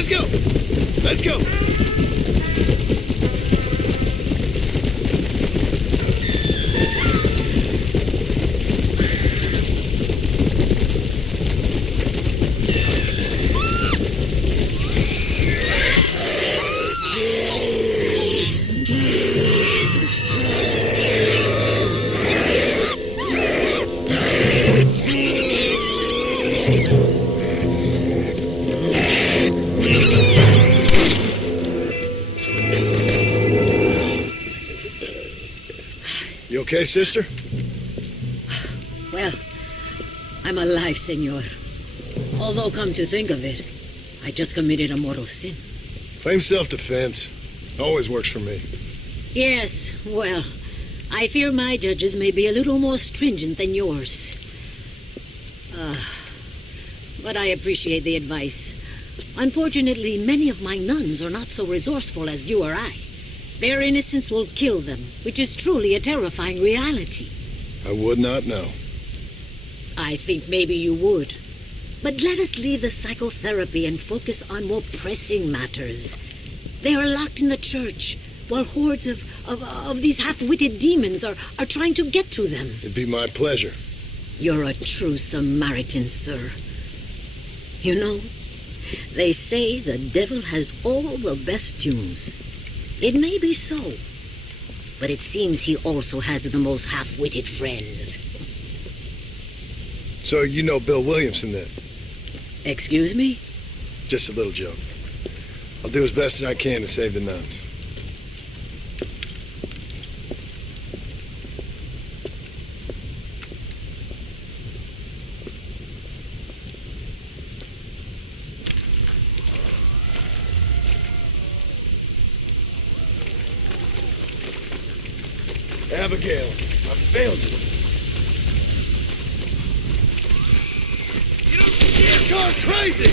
Let's go! Let's go! You okay, sister? Well, I'm alive, senor. Although, come to think of it, I just committed a mortal sin. Claim self-defense. Always works for me. Yes, well, I fear my judges may be a little more stringent than yours. But I appreciate the advice. Unfortunately, many of my nuns are not so resourceful as you or I. Their innocence will kill them, which is truly a terrifying reality. I would not know. I think maybe you would. But let us leave the psychotherapy and focus on more pressing matters. They are locked in the church, while hordes of these half-witted demons are trying to get to them. It'd be my pleasure. You're a true Samaritan, sir. You know, they say the devil has all the best tunes. It may be so, but it seems he also has the most half-witted friends. So you know Bill Williamson, then? Excuse me? Just a little joke. I'll do as best as I can to save the nuns. Abigail, I failed you. You're going crazy!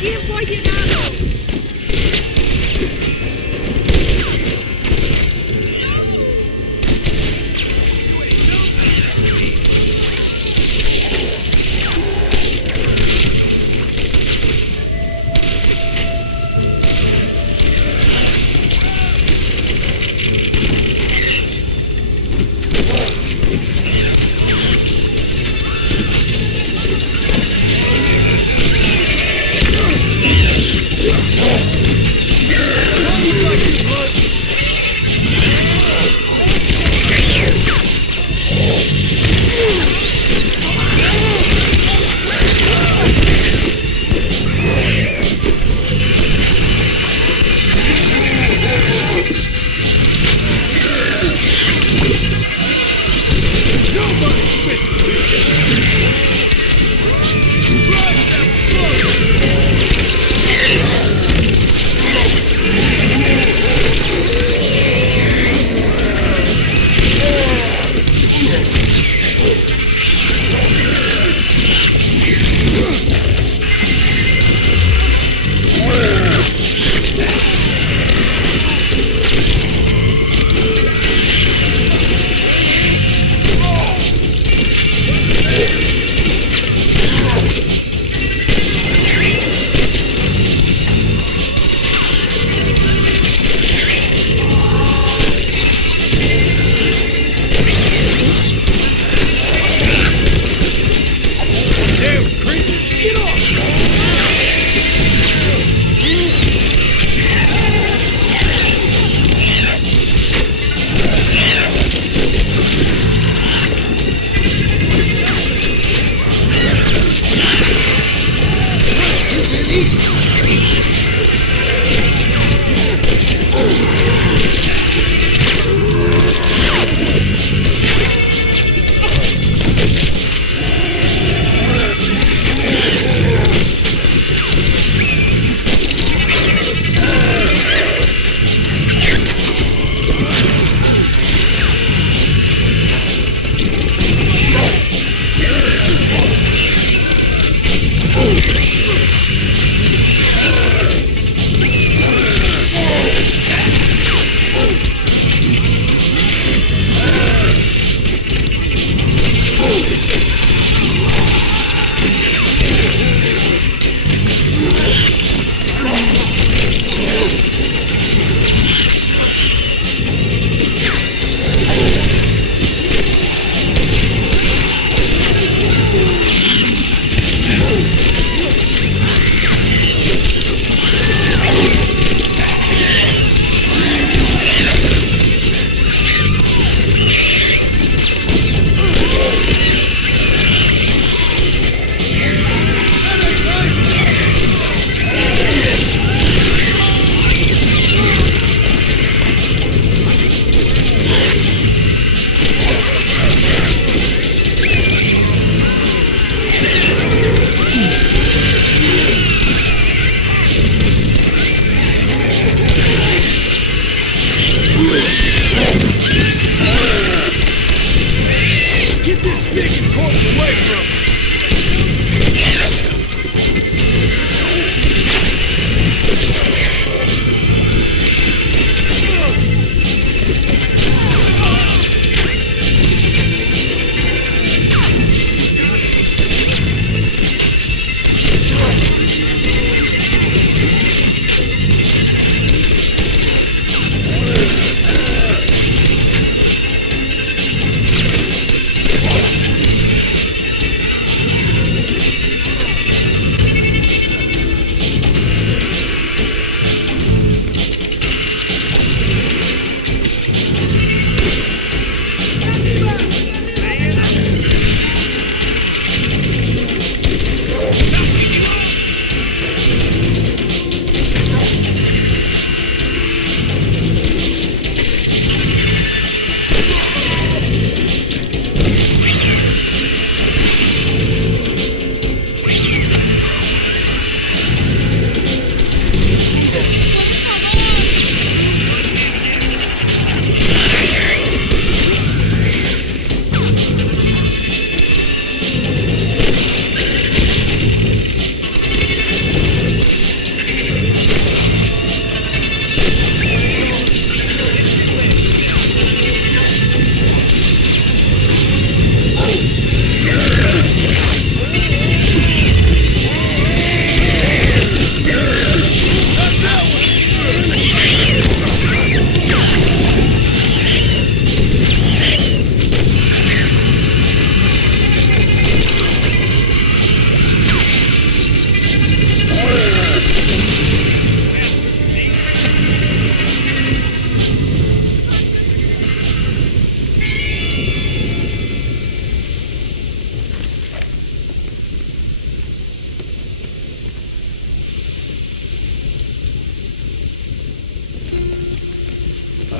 Give what you know!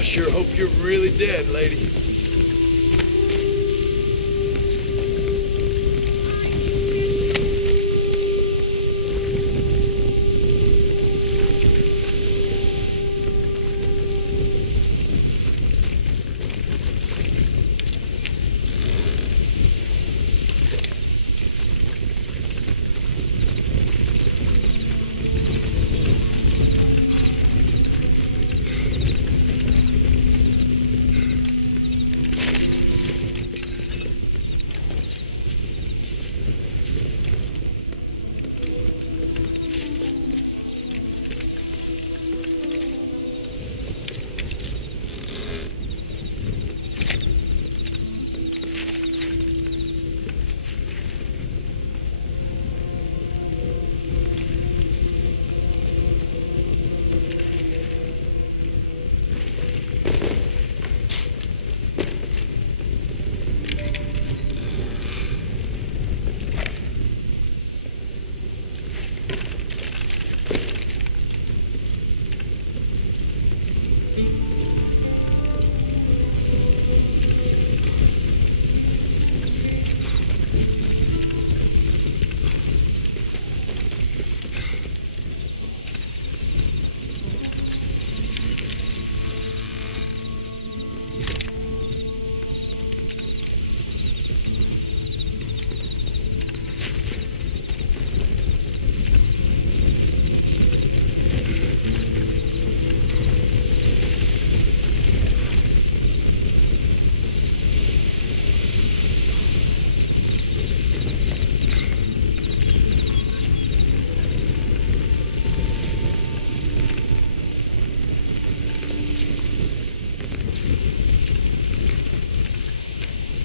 sure hope you're really dead, lady.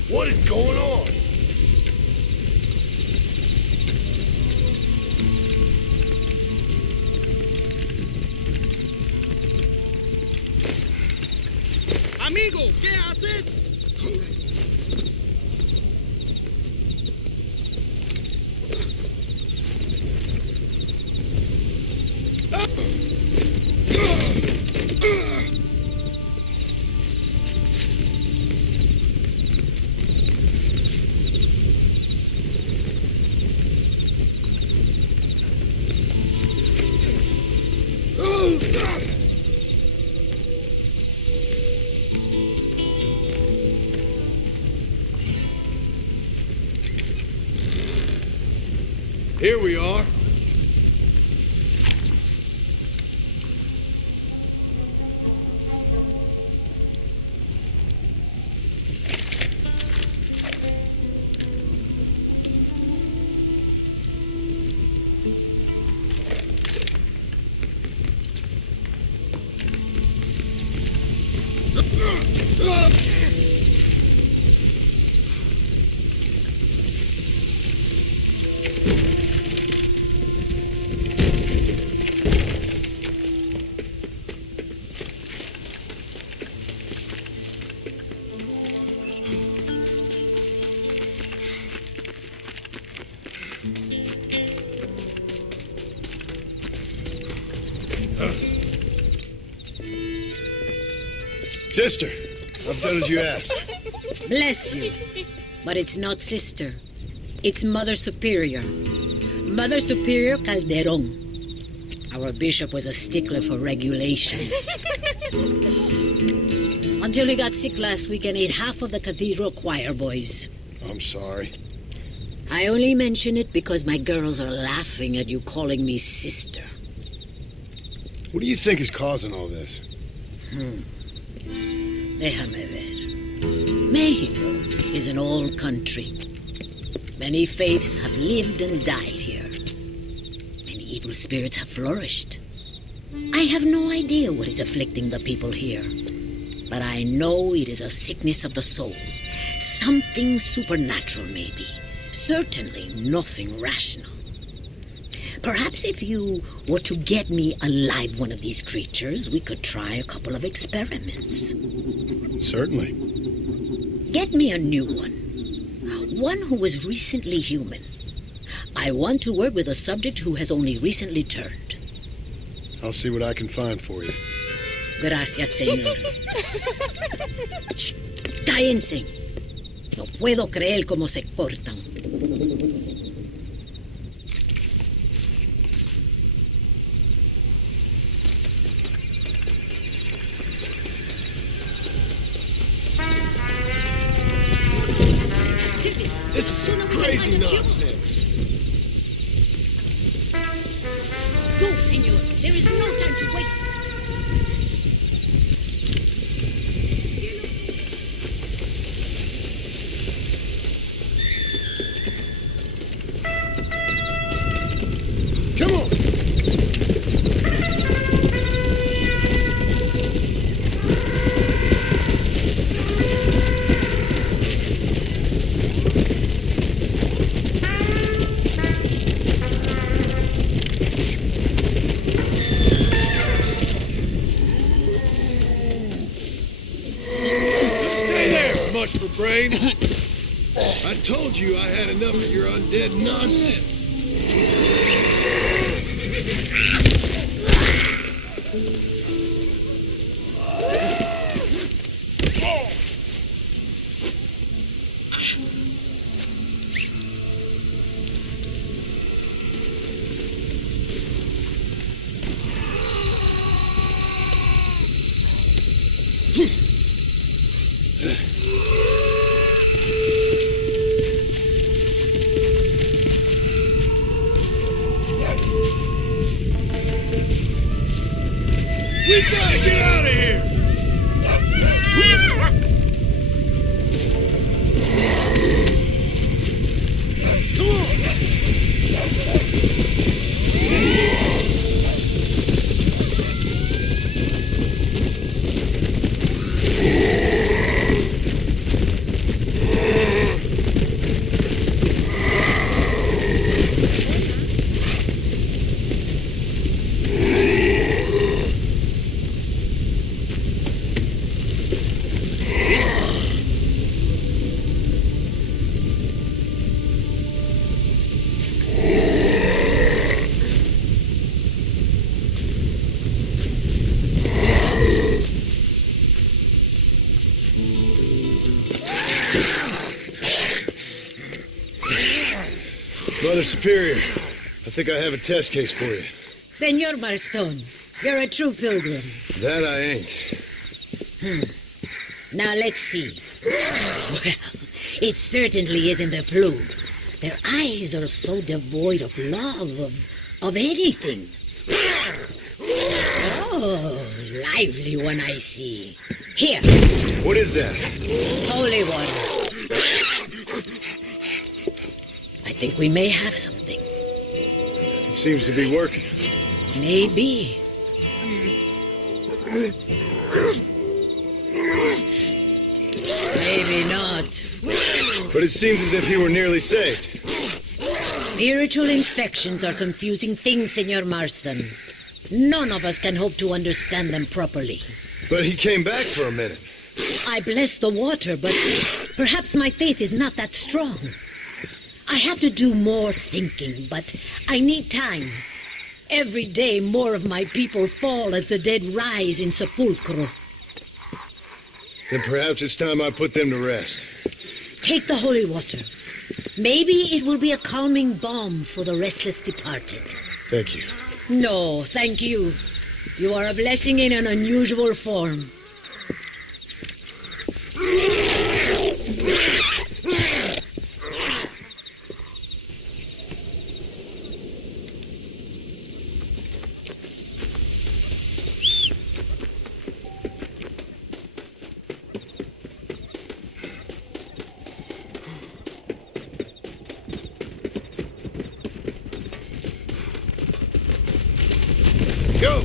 What is going on? Amigo, ¿qué haces? Here we are. Sister, I've done as you asked. Bless you. But it's not sister. It's Mother Superior. Mother Superior Calderon. Our bishop was a stickler for regulations. Until he got sick last week and ate half of the cathedral choir boys. I'm sorry. I only mention it because my girls are laughing at you calling me sister. What do you think is causing all this? Déjame ver. Mexico is an old country. Many faiths have lived and died here. Many evil spirits have flourished. I have no idea what is afflicting the people here. But I know it is a sickness of the soul. Something supernatural, maybe. Certainly nothing rational. Perhaps if you were to get me alive one of these creatures, we could try a couple of experiments. Certainly. Get me a new one. One who was recently human. I want to work with a subject who has only recently turned. I'll see what I can find for you. Gracias, señor. Shh, cállense. No puedo creer cómo se portan. This is some crazy nonsense. Go, señor. There is no time to waste. Come on. Stay there, much for brain. I told you I had enough of your undead nonsense. We gotta get out of here! Come on! Mother Superior, I think I have a test case for you. Senor Marston, you're a true pilgrim. That I ain't. Now let's see. Well, it certainly isn't the flu. Their eyes are so devoid of love, of anything. Oh, lively one I see. Here, What is that? holy water. I think we may have something. It seems to be working. Maybe. Maybe not. But it seems as if you were nearly saved. Spiritual infections are confusing things, Senor Marston. None of us can hope to understand them properly. But he came back for a minute. I bless the water, but perhaps my faith is not that strong. I have to do more thinking, but I need time. Every day more of my people fall as the dead rise in sepulchro. Then perhaps it's time I put them to rest. Take the holy water. Maybe it will be a calming balm for the restless departed. Thank you. No, thank you. You are a blessing in an unusual form. Go!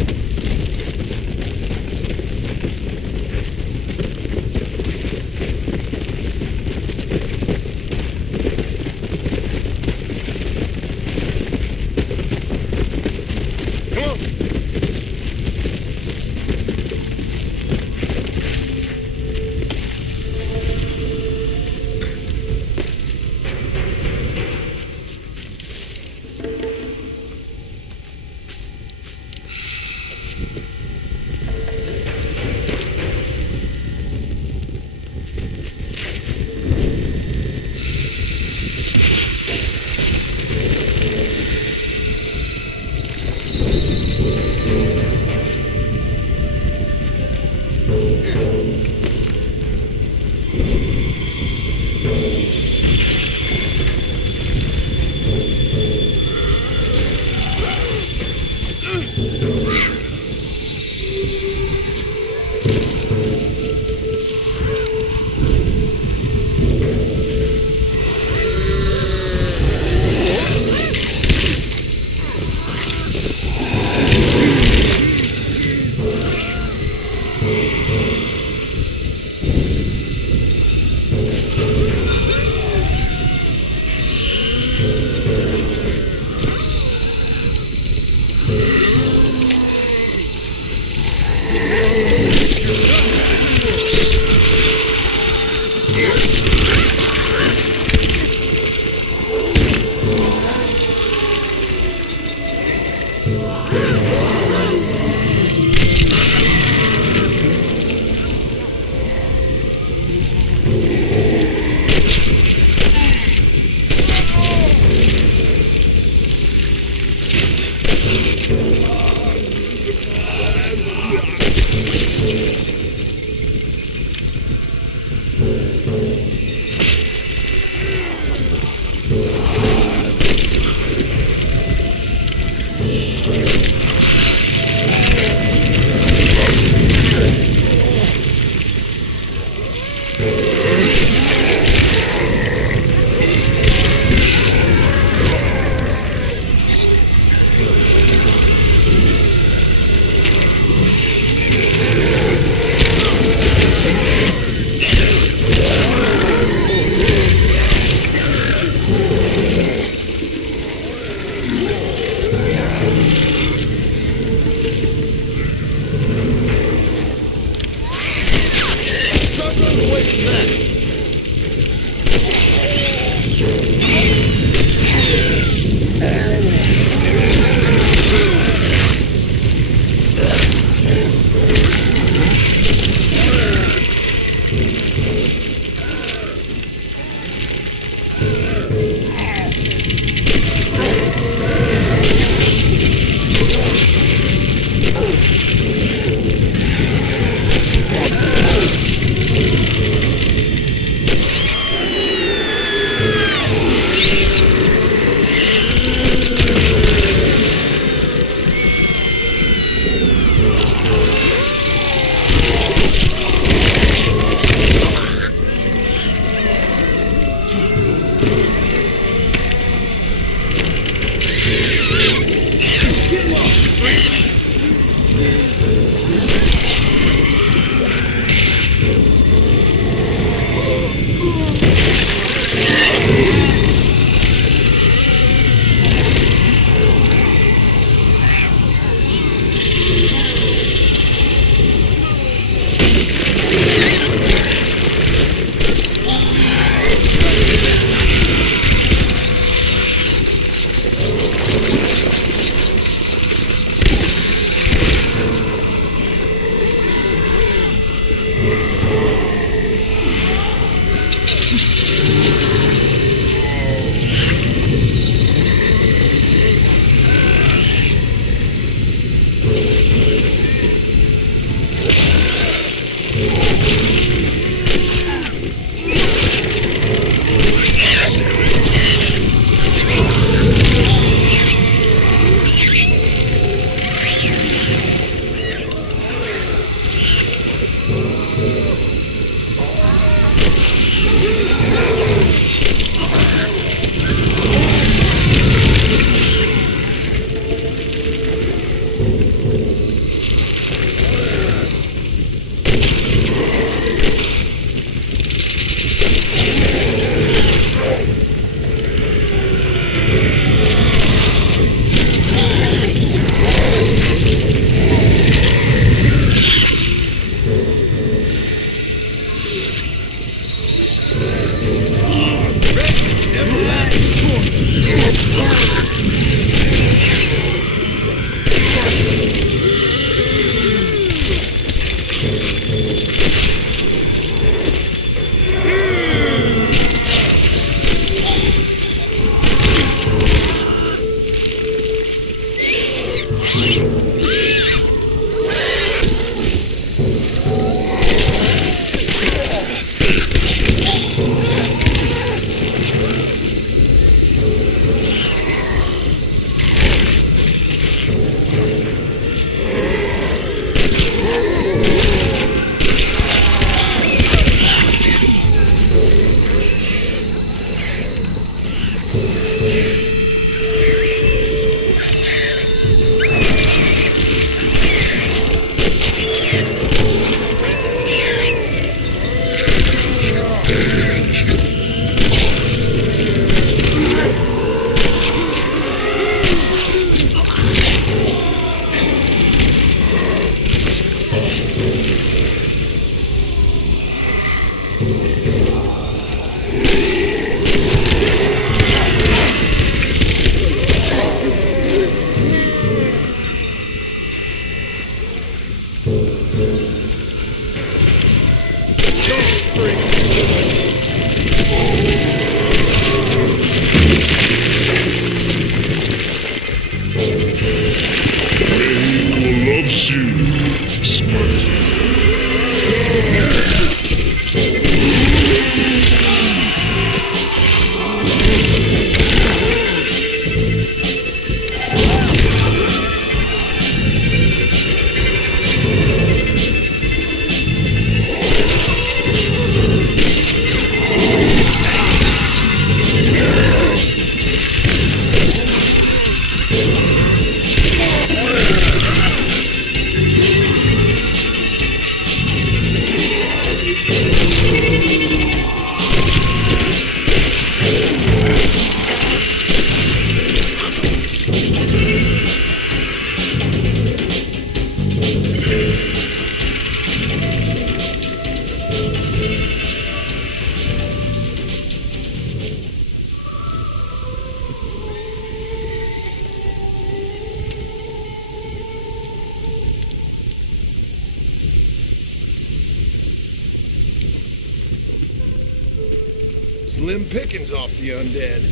Slim pickings off the undead.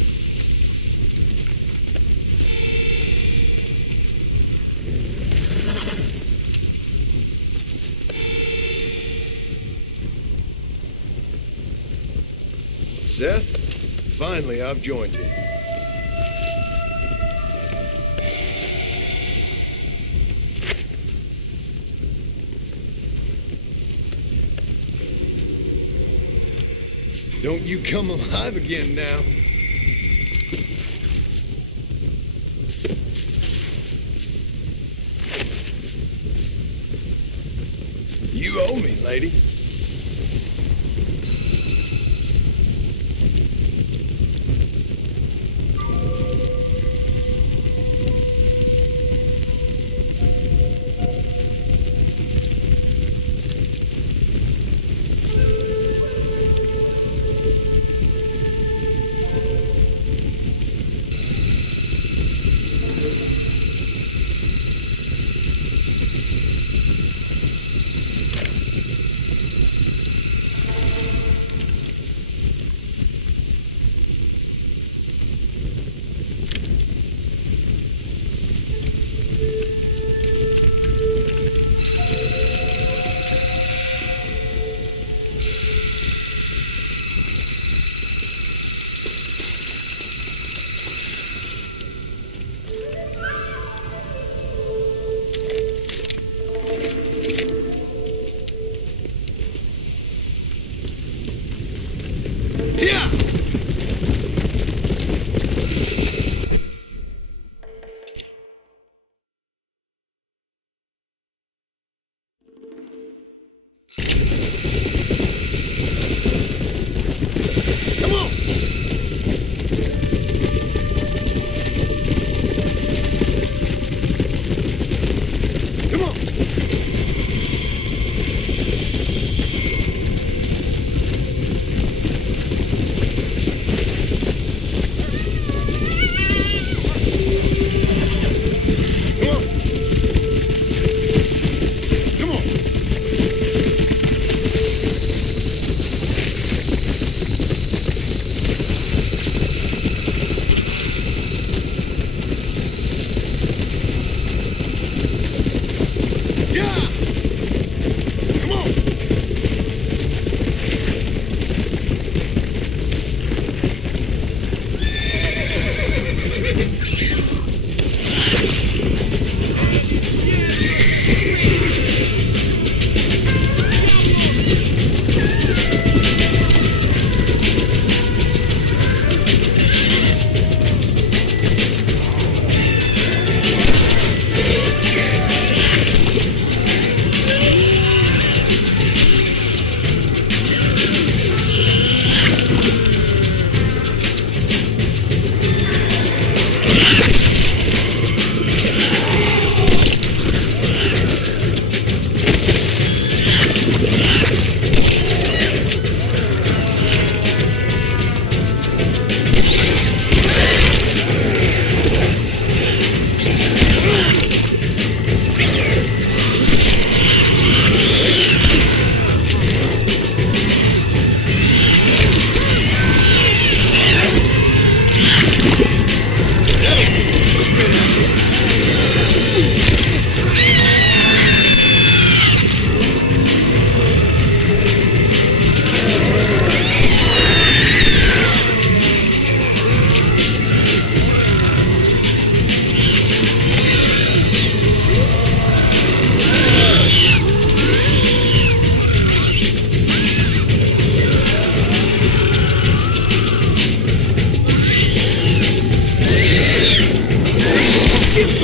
Seth, finally I've joined you. Don't you come alive again now. You owe me, lady.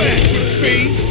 back, you fiend!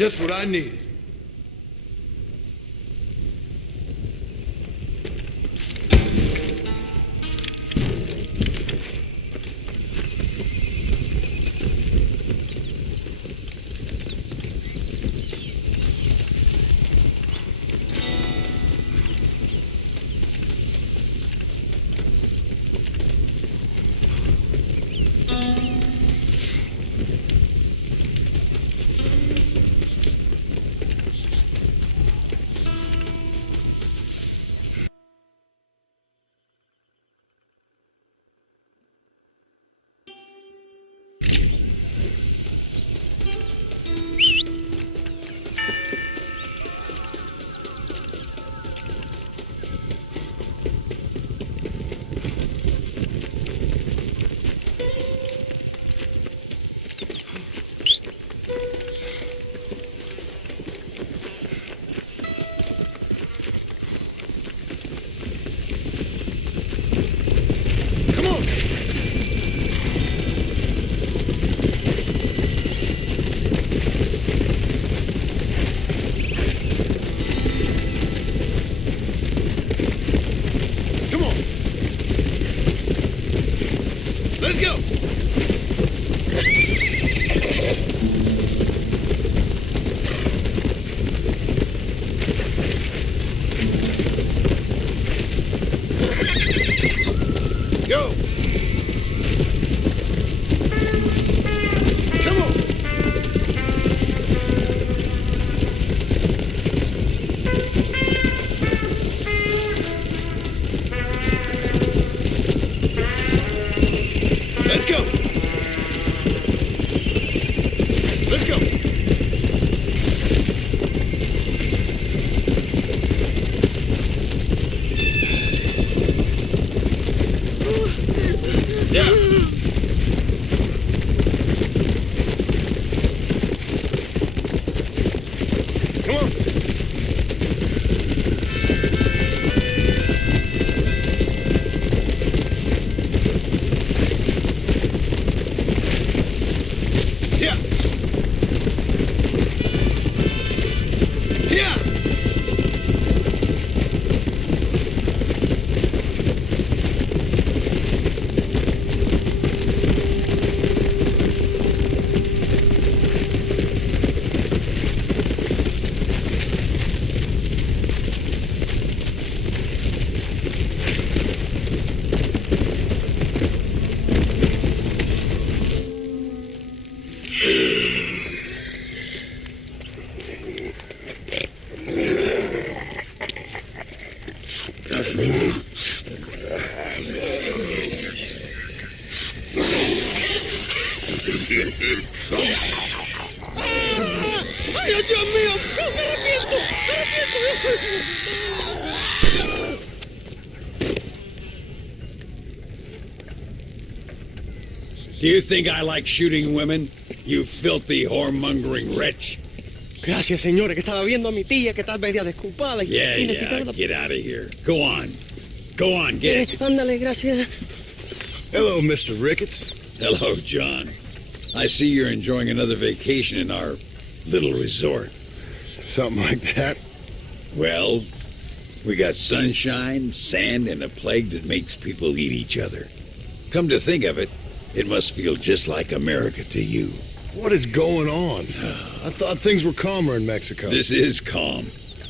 Just what I needed. Let's go. ¡Ay, Dios mío! ¡No, me arrepiento! ¡Me arrepiento! Do you think I like shooting women? You filthy, whoremongering wretch. Gracias, señores, que estaba viendo a mi tía que está media desculpada Yeah, y necesitaba... get out of here. Go on. Go on, get it. Ándale, gracias. Hello, Mr. Ricketts. Hello, John. I see you're enjoying another vacation in our little resort. Something like that. Well, we got sunshine, sand, and a plague that makes people eat each other. Come to think of it, it must feel just like America to you. What is going on? I thought things were calmer in Mexico. This is calm.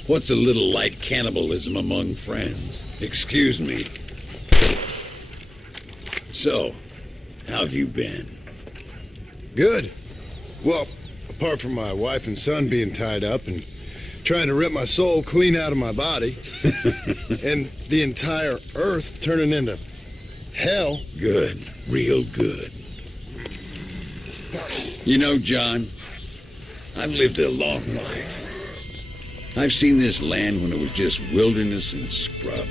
What's a little light cannibalism among friends? Excuse me. So, how have you been? Good. Well, apart from my wife and son being tied up and trying to rip my soul clean out of my body, and the entire earth turning into hell. Good. Real good. You know, John, I've lived a long life. I've seen this land when it was just wilderness and scrub.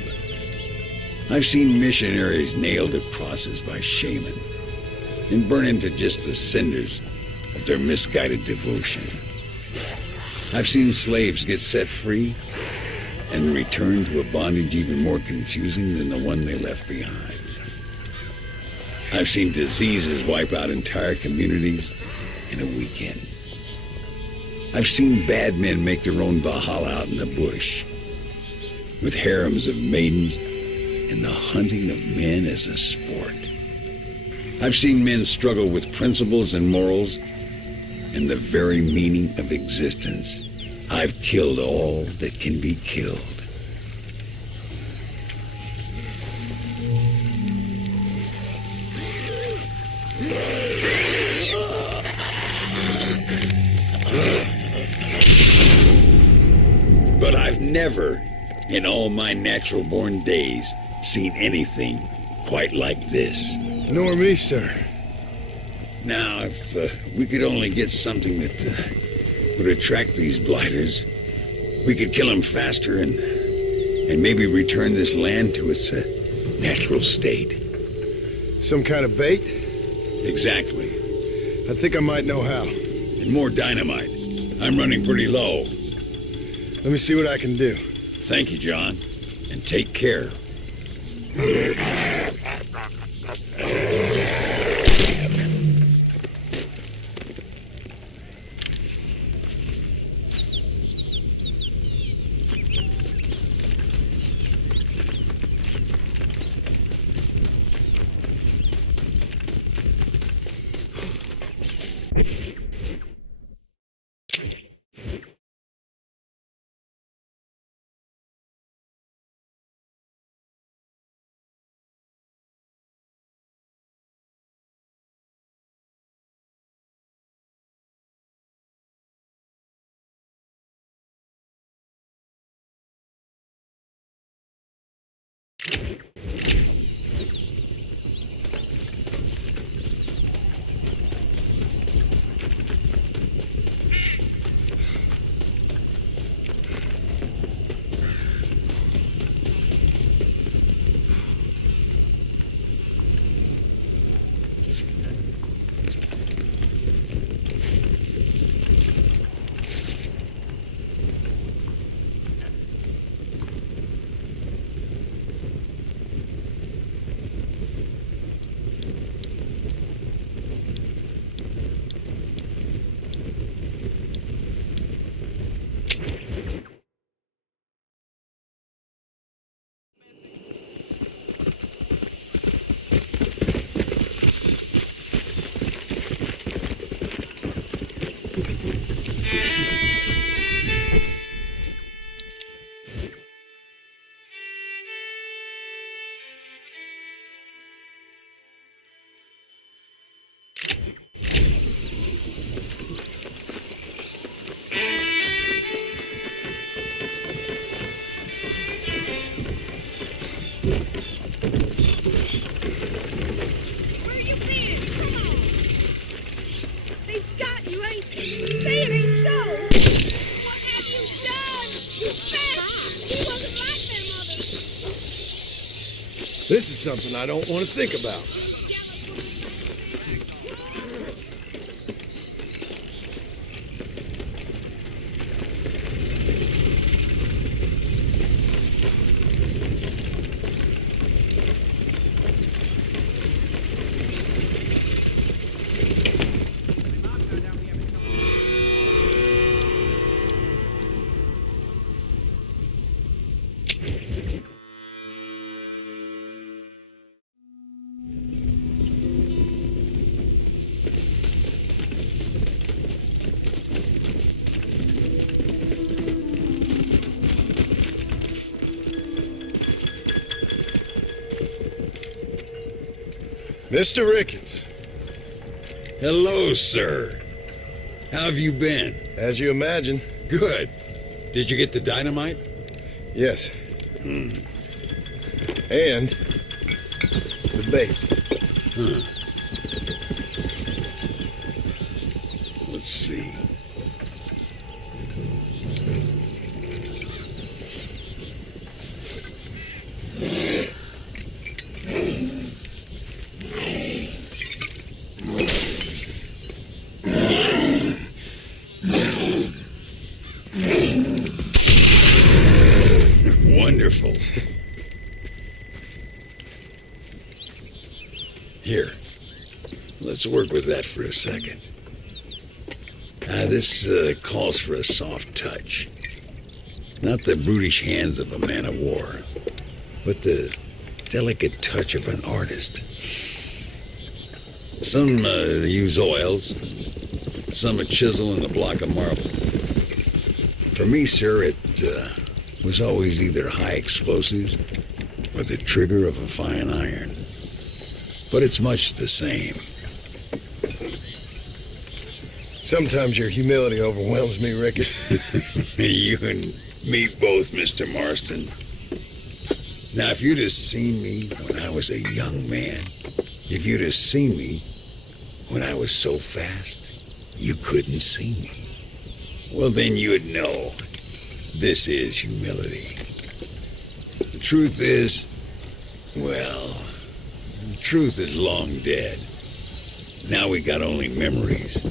I've seen missionaries nailed to crosses by shaman and burn into just the cinders of their misguided devotion. I've seen slaves get set free and return to a bondage even more confusing than the one they left behind. I've seen diseases wipe out entire communities in a weekend. I've seen bad men make their own Valhalla out in the bush, with harems of maidens and the hunting of men as a sport. I've seen men struggle with principles and morals and the very meaning of existence. I've killed all that can be killed. But I've never, in all my natural-born days, seen anything quite like this. Nor me, sir. Now, if we could only get something that would attract these blighters, we could kill them faster and maybe return this land to its natural state. Some kind of bait? Exactly. I think I might know how. And more dynamite. I'm running pretty low. Let me see what I can do. Thank you, John. And take care. Say it ain't so. What have you done? You bitch! He wasn't like their mother. This is something I don't want to think about. Mr. Ricketts, Hello, sir. How have you been? as you imagine, Good. Did you get the dynamite? yes. And the bait. Let's see. Wonderful. Here, let's work with that for a second. This calls for a soft touch. Not the brutish hands of a man of war, but the delicate touch of an artist. Some use oils, some a chisel and a block of marble. For me, sir, it was always either high explosives or the trigger of a fine iron. But it's much the same. Sometimes your humility overwhelms me, Ricketts. You and me both, Mr. Marston. Now, if you'd have seen me when I was a young man, if you'd have seen me when I was so fast, you couldn't see me. Well, then you'd know this is humility. The truth is, well, the truth is long dead. Now we got only memories.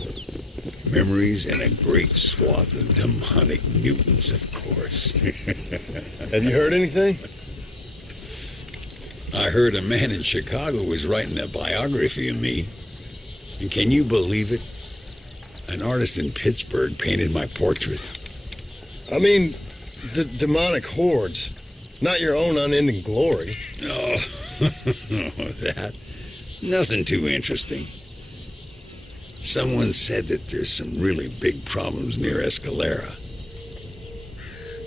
Memories and a great swath of demonic mutants, of course. Have you heard anything? I heard a man in Chicago was writing a biography of me. And can you believe it? An artist in Pittsburgh painted my portrait. I mean, the demonic hordes, not your own unending glory. Oh, that. Nothing too interesting. Someone said that there's some really big problems near Escalera.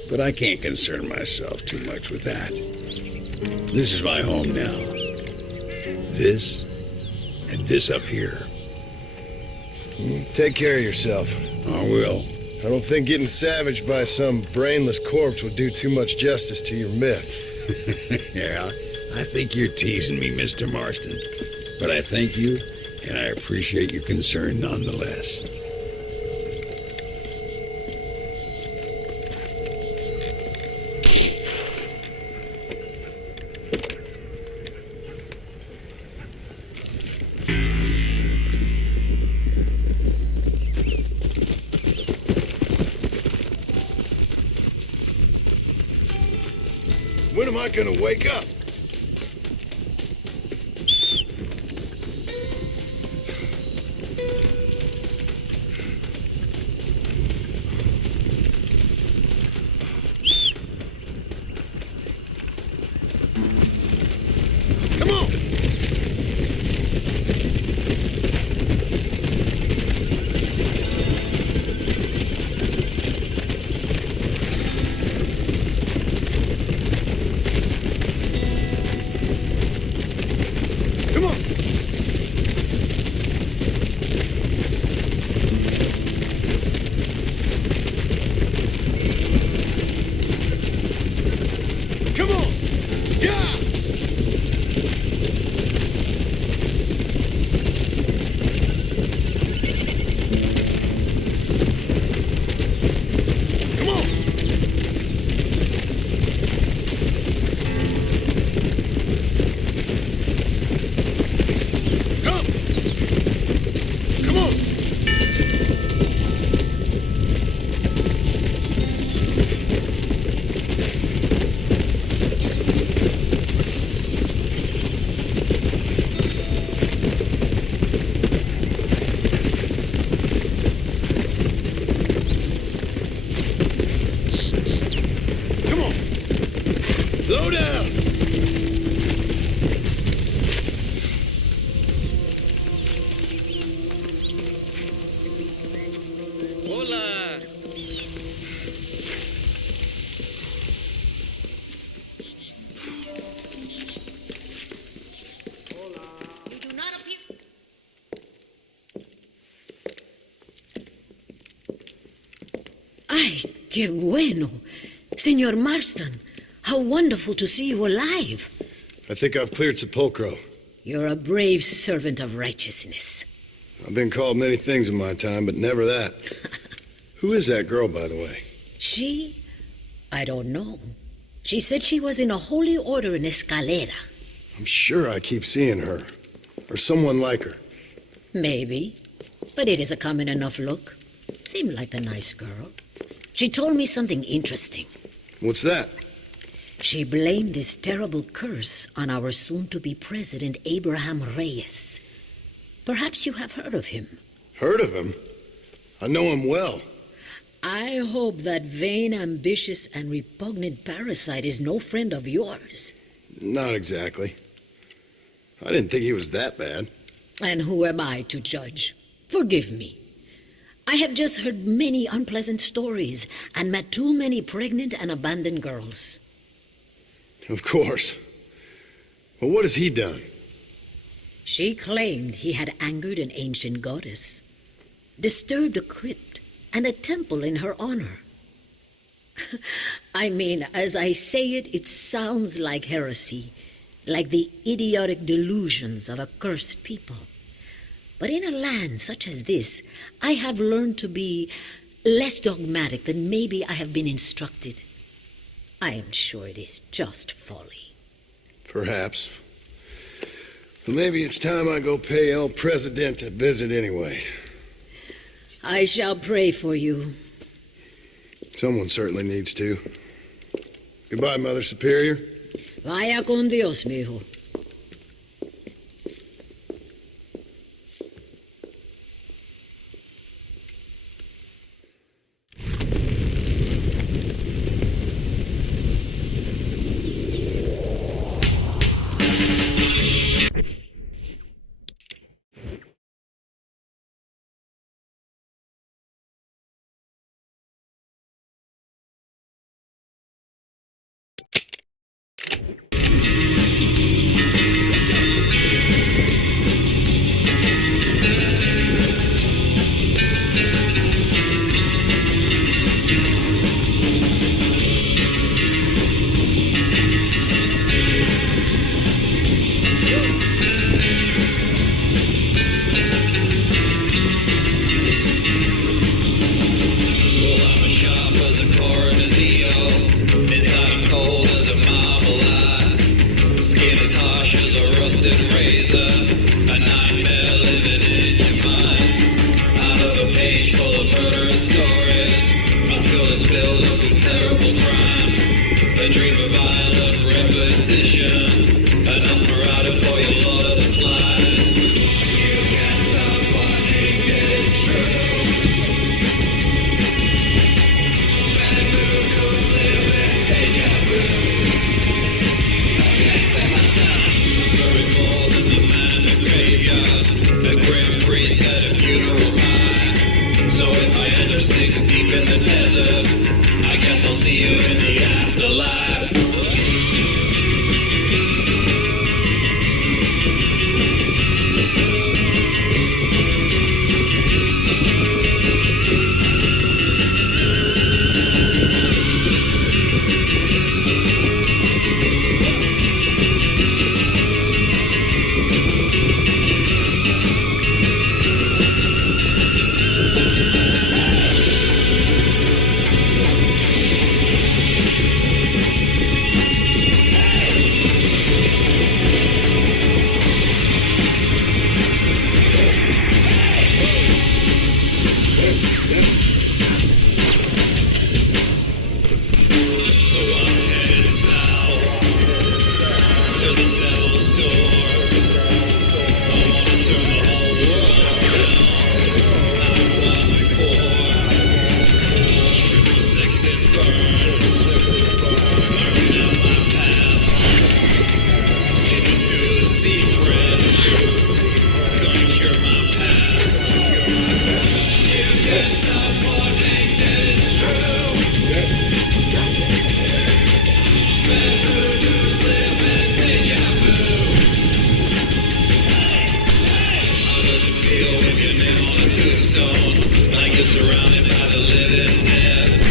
But I can't concern myself too much with that. This is my home now. This and this up here. Take care of yourself. I will. I don't think getting savaged by some brainless corpse would do too much justice to your myth. Yeah, I think you're teasing me, Mr. Marston. But I thank you, and I appreciate your concern nonetheless. When am I gonna wake up? Come on! Ay, qué bueno. Senor Marston, how wonderful to see you alive. I think I've cleared Sepulcro. You're a brave servant of righteousness. I've been called many things in my time, but never that. Who is that girl, by the way? She? I don't know. She said she was in a holy order in Escalera. I'm sure I keep seeing her. Or someone like her. Maybe. But it is a common enough look. Seemed like a nice girl. She told me something interesting. What's that? She blamed this terrible curse on our soon-to-be president, Abraham Reyes. Perhaps you have heard of him. Heard of him? I know him well. I hope that vain, ambitious, and repugnant parasite is no friend of yours. Not exactly. I didn't think he was that bad. And who am I to judge? Forgive me. I have just heard many unpleasant stories and met too many pregnant and abandoned girls. Of course. Well, what has he done? She claimed he had angered an ancient goddess, disturbed a crypt and a temple in her honor. I mean, as I say it, it sounds like heresy, like the idiotic delusions of a cursed people. But in a land such as this, I have learned to be less dogmatic than maybe I have been instructed. I am sure it is just folly. Perhaps. But maybe it's time I go pay El Presidente a visit anyway. I shall pray for you. Someone certainly needs to. Goodbye, Mother Superior. Vaya con Dios, mijo. Like you're surrounded by the living dead.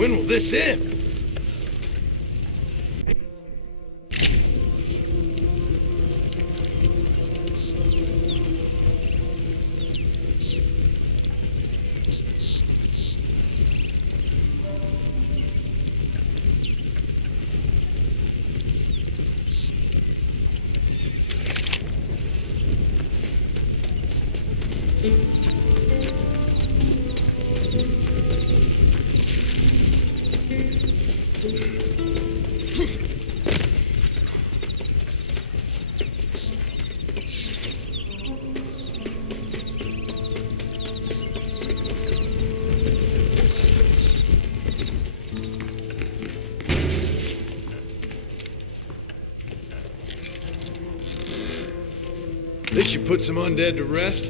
When will this end? This should put some undead to rest.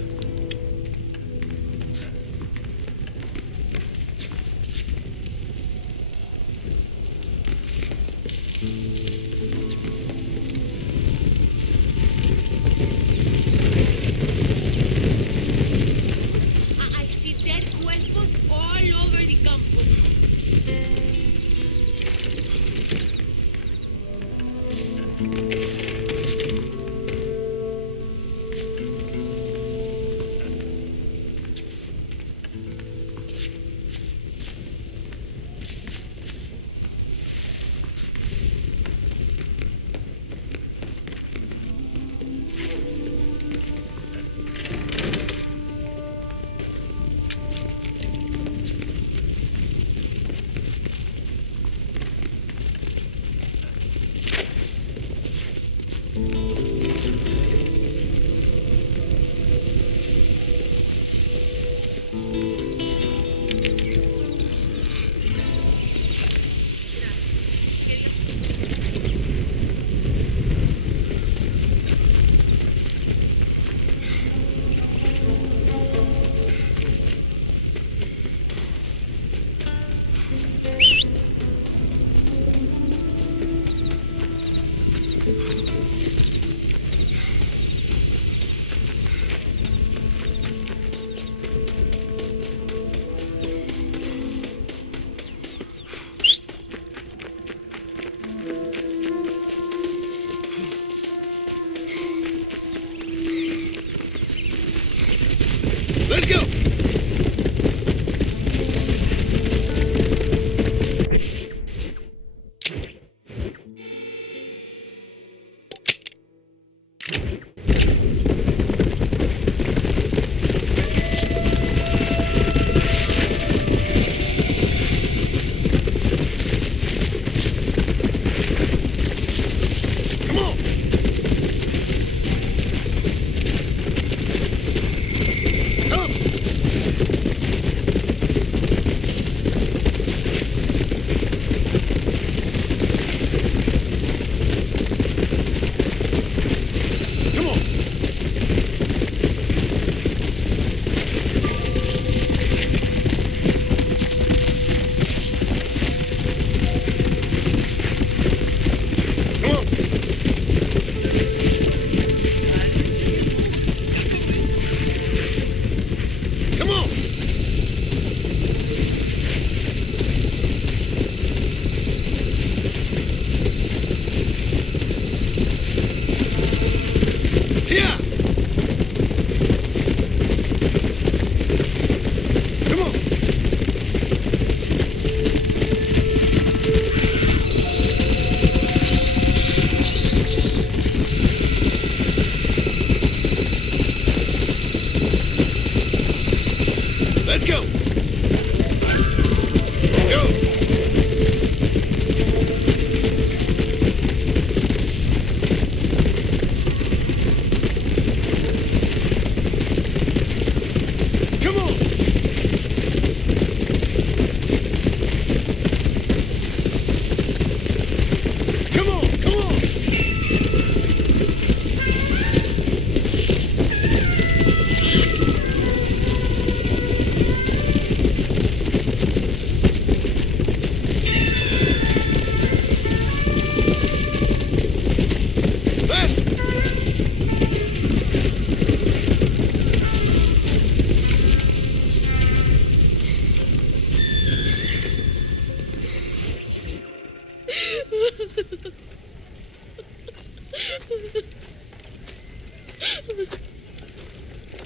I see dead cuerpos all over the campus.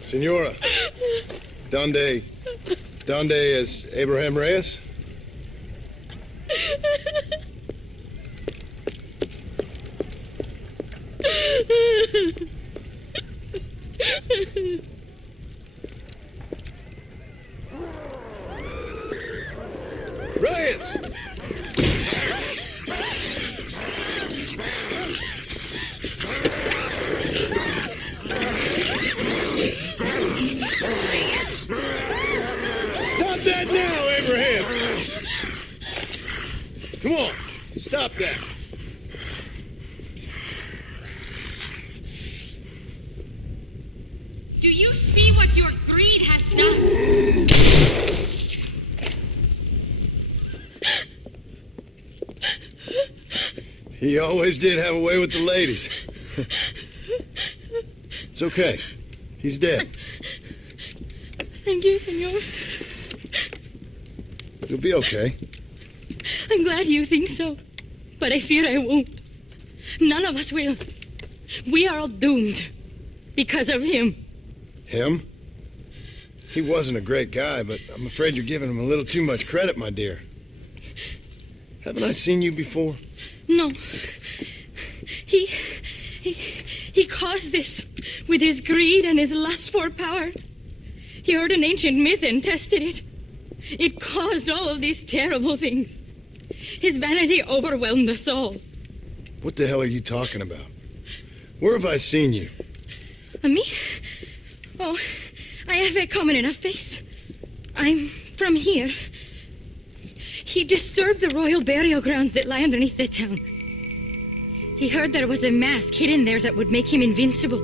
Senora, Donde is Abraham Reyes? Reyes! Stop that now, Abraham! Come on, stop that. Do you see what your greed has done? He always did have a way with the ladies. It's okay. He's dead. Thank you, senor. You'll be okay. I'm glad you think so, but I fear I won't. None of us will. We are all doomed because of him. Him? He wasn't a great guy, but I'm afraid you're giving him a little too much credit, my dear. Haven't I seen you before? No. He caused this with his greed and his lust for power. He heard an ancient myth and tested it. It caused all of these terrible things. His vanity overwhelmed us all. What the hell are you talking about? Where have I seen you? Me? Oh, I have a common enough face. I'm from here. He disturbed the royal burial grounds that lie underneath the town. He heard there was a mask hidden there that would make him invincible.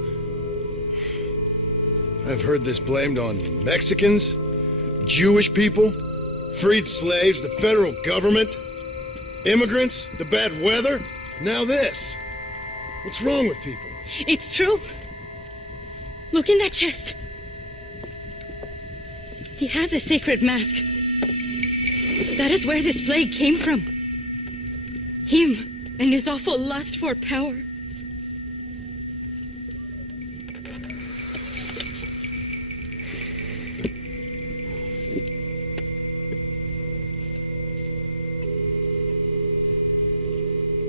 I've heard this blamed on Mexicans, Jewish people, freed slaves, the federal government, immigrants, the bad weather. Now this. What's wrong with people? It's true. Look in that chest. He has a sacred mask. That is where this plague came from. Him and his awful lust for power.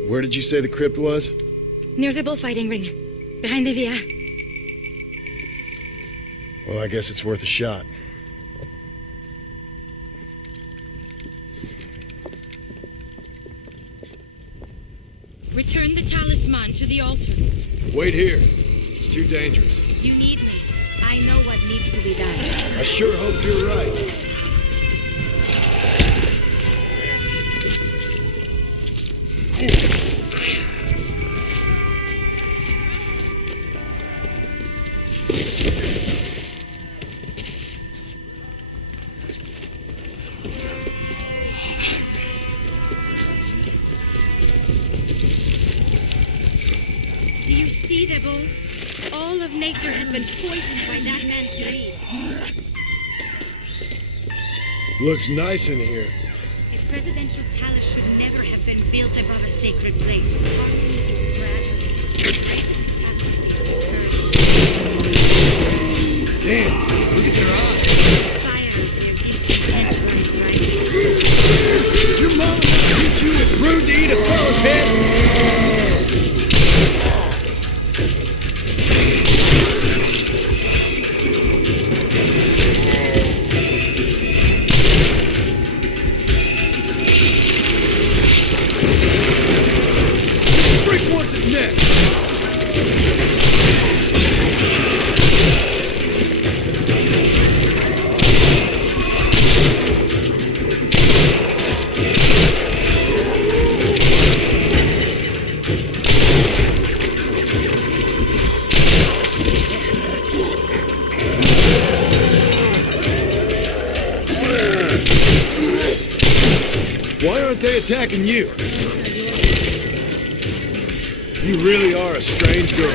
Where did you say the crypt was? Near the bullfighting ring, behind the villa. Well, I guess it's worth a shot. Return the talisman to the altar. Wait here. It's too dangerous. You need me. I know what needs to be done. I sure hope you're right. Do you see the bulls? All of nature has been poisoned by that man's greed. Looks nice in here. A presidential palace should never have been built above a sacred place. Harmony is fragile. The greatest catastrophes occur. Damn, look at their eyes. Fire, their discontent runs right. Your mama not teach you it's rude to eat a fellow's head? Break once its neck. Why aren't they attacking you? You really are a strange girl.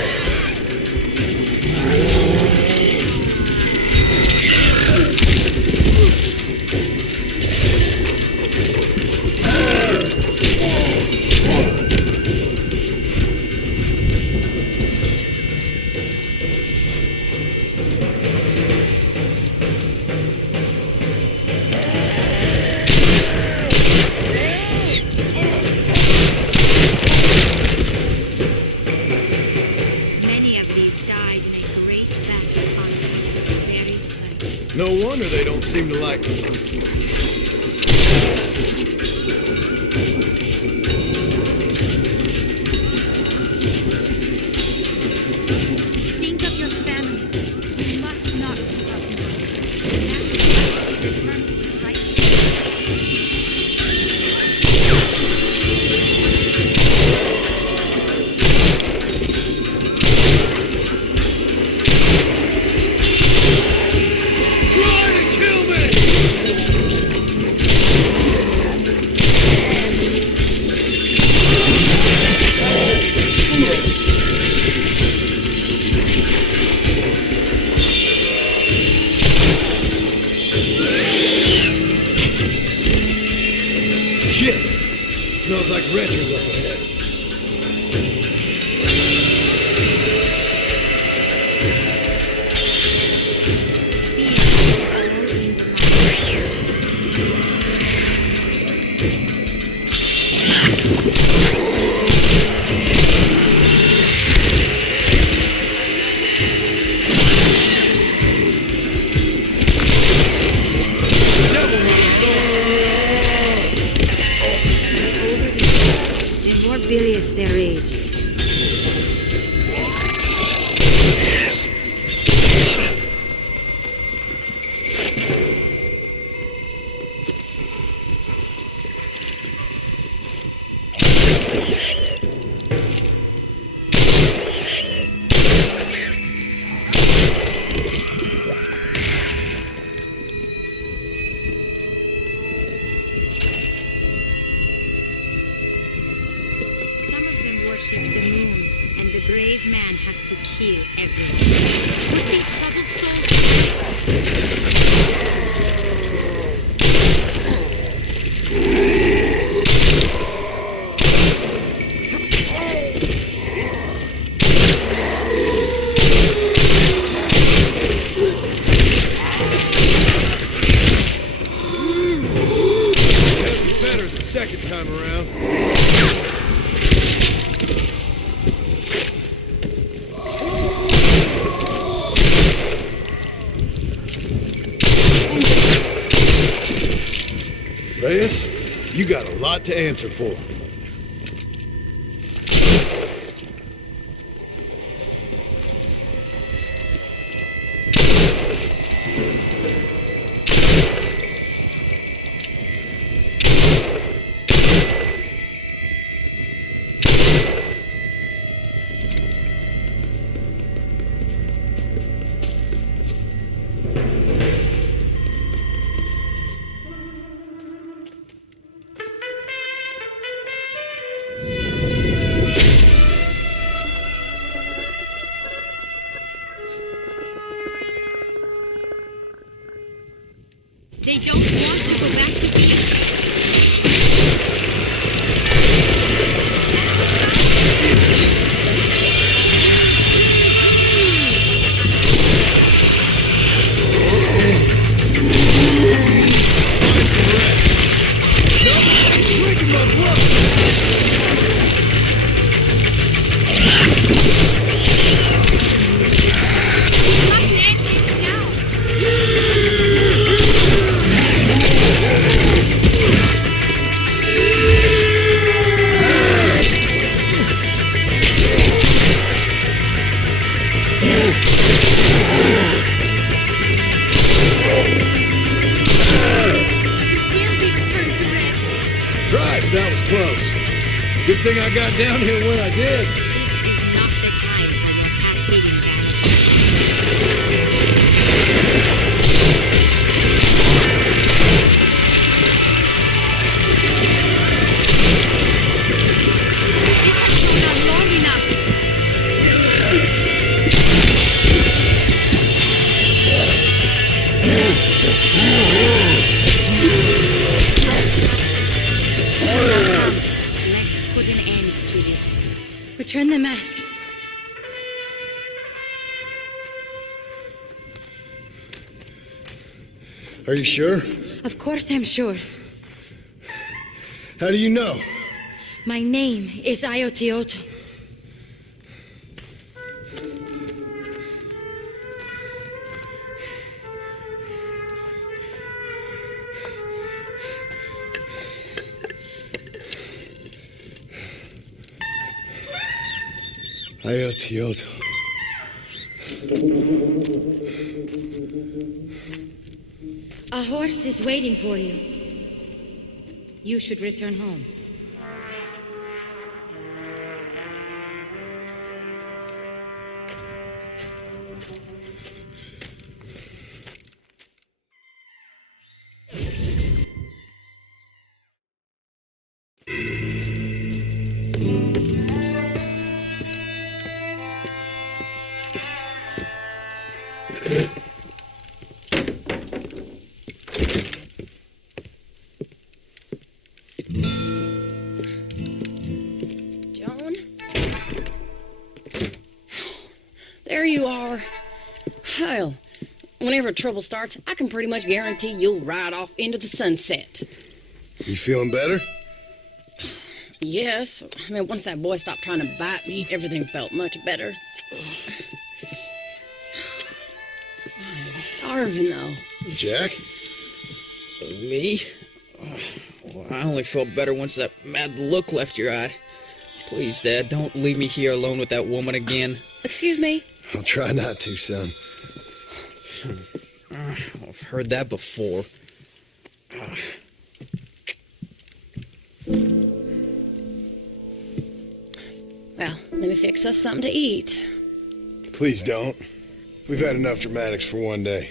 wonder they don't seem to like me. Think of your family. You must not give up now. That will return to its rightful. Try to kill me! Shit! Smells like retros up ahead. Devil The more bilious their age. Some of them worship the moon, and the brave man has to kill everyone. Put these troubled souls to rest. Gotta be better the second time around. Reyes, you got a lot to answer for. They don't want to go back to being. Find some rest. No, I'm drinking my blood. Not an answer now. Will be returned to rest. Christ, that was close. Good thing I got down here when I did. This is not the time for your half-beaten battle. This has gone on long enough. Let's put an end to this. Return the mask. Are you sure? Of course I'm sure. How do you know? My name is Ayotioto. Ayotioto. A horse is waiting for you. You should return home. Joan? There you are. Hell, whenever trouble starts, I can pretty much guarantee you'll ride off into the sunset. You feeling better? Yes. I mean, once that boy stopped trying to bite me, everything felt much better. I'm starving, though. Jack? Me? Well, I only felt better once that mad look left your eye. Please, Dad, don't leave me here alone with that woman again. Excuse me? I'll try not to, son. I've heard that before. Well, let me fix us something to eat. Please don't. We've had enough dramatics for one day.